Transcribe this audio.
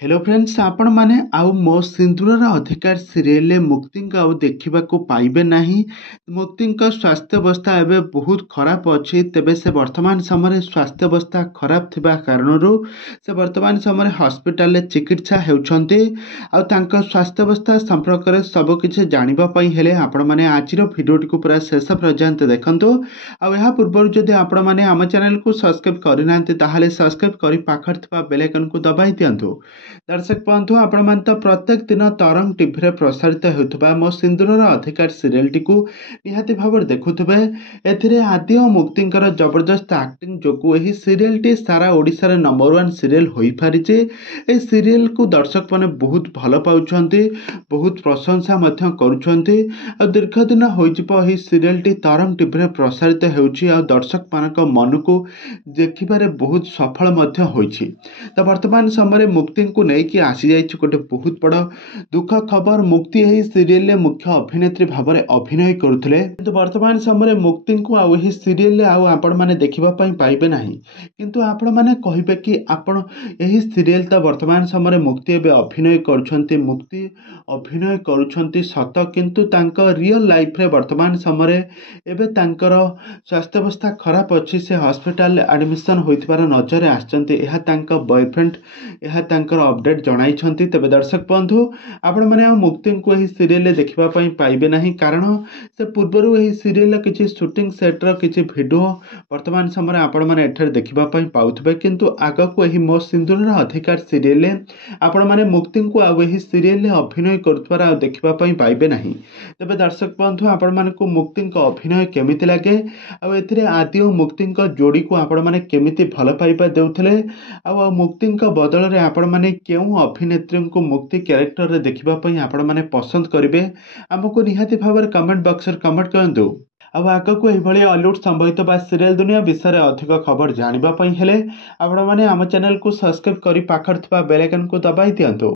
Hello friends आपण माने आउ मो सिंदूरर अधिकार सीरियल मुक्ति आउ देखा पाइबे नहीं। मुक्ति स्वास्थ्य अवस्था एवं बहुत खराब अच्छी तेबे से वर्तमान समय स्वास्थ्य अवस्था खराब थिबा कारणरू से वर्तमान समय हॉस्पिटल चिकित्सा होउछंती। स्वास्थ्य अवस्था संपर्क में सबकिछि जानापी हेले आपण माने आज भिडियोटी को पूरा शेष पर्यंत देखंतु। आ पूर्व जदि आपण माने आम चैनल को सब्सक्राइब करना ताहले सब्सक्राइब कर पाखर थिबा बेल आइकन को दबाई दियंतु। दर्शक बंधु आपण मान तो प्रत्येक दिन तरंग टीवी रे प्रसारित होउथबा मो सिंदूरर अधिकार सीरियल टी को निहाती भाव देखुथबे। एथिरे आदि और मुक्तिंकर जबरदस्त एक्टिंग जोकु एही सीरियल टी सारा ओडिसा रे नंबर 1 सीरियल होई पारिचे। ए सीरियल को दर्शक माने बहुत भलो पाउछंती, बहुत प्रशंसा मध्य करूछंती। आ दीर्घ दिन होई जिवो एही सीरियल टी तरंग टीवी रे प्रसारित हेउची आ दर्शक मानक मन को देखिबारे बहुत सफल मध्य होईची। तो वर्तमान समय मुक्ति को लेकिन आसी जाइए गोटे बहुत बड़ दुख खबर। मुक्ति यही सीरियल मुख्य अभिनेत्री भाव में अभिनय करुले किंतु वर्तमान समय मुक्ति को आउ सीरियल आपण मैंने देखापी पाइबे ना। किंतु आपण मैंने कहे कि आपण यही सीरियल तो वर्तमान समय मुक्ति एवं अभिनय कर मुक्ति अभिनय करुँच सत किंतु तांको रियल लाइफ रे वर्तमान समय एवं तांकर स्वास्थ्य अवस्था खराब अच्छी से हॉस्पिटल एडमिशन होइथिबार नजर आछंती। बॉयफ्रेंड यह अपडेट जणाइछंती। तेबे दर्शक बंधु आपण माने मुक्ति को यही सीरियल देखा पाइबे नहीं कारण से पूर्वर यही सीरियल किसी शूटिंग सेट्र किसी भिडियो वर्तमान समय आपण मैंने एठार देखा पाउथबे। किंतु आग को यही मो सिंदूरर अधिकार सीरियल आपण मैंने मुक्ति को आही सीरियल अभिनय करुवार देखा पाइबे नहीं। तेबे दर्शक बंधु आपण मानक मुक्ति अभिनय केमिति लगे आदि और मुक्ति जोड़ी को आपण मैंने केमिति भल पाइबा देउथले आ मुक्ति बदल में आपण मैंने क्यों अभिनेत्री को मुक्ति क्यारेक्टर रे देखा आपण मैंने पसंद करेंगे आमको निहाती भाव कमेंट बॉक्स रे कमेंट करंतु। आग को यह हॉलीवुड संबंधित बा सीरियल दुनिया विषय में अधिक खबर जानापी हेले आपण मैंने आम चैनल को सब्सक्राइब कर पाखर थिबा बेल आइकन को दबाई दियंतु।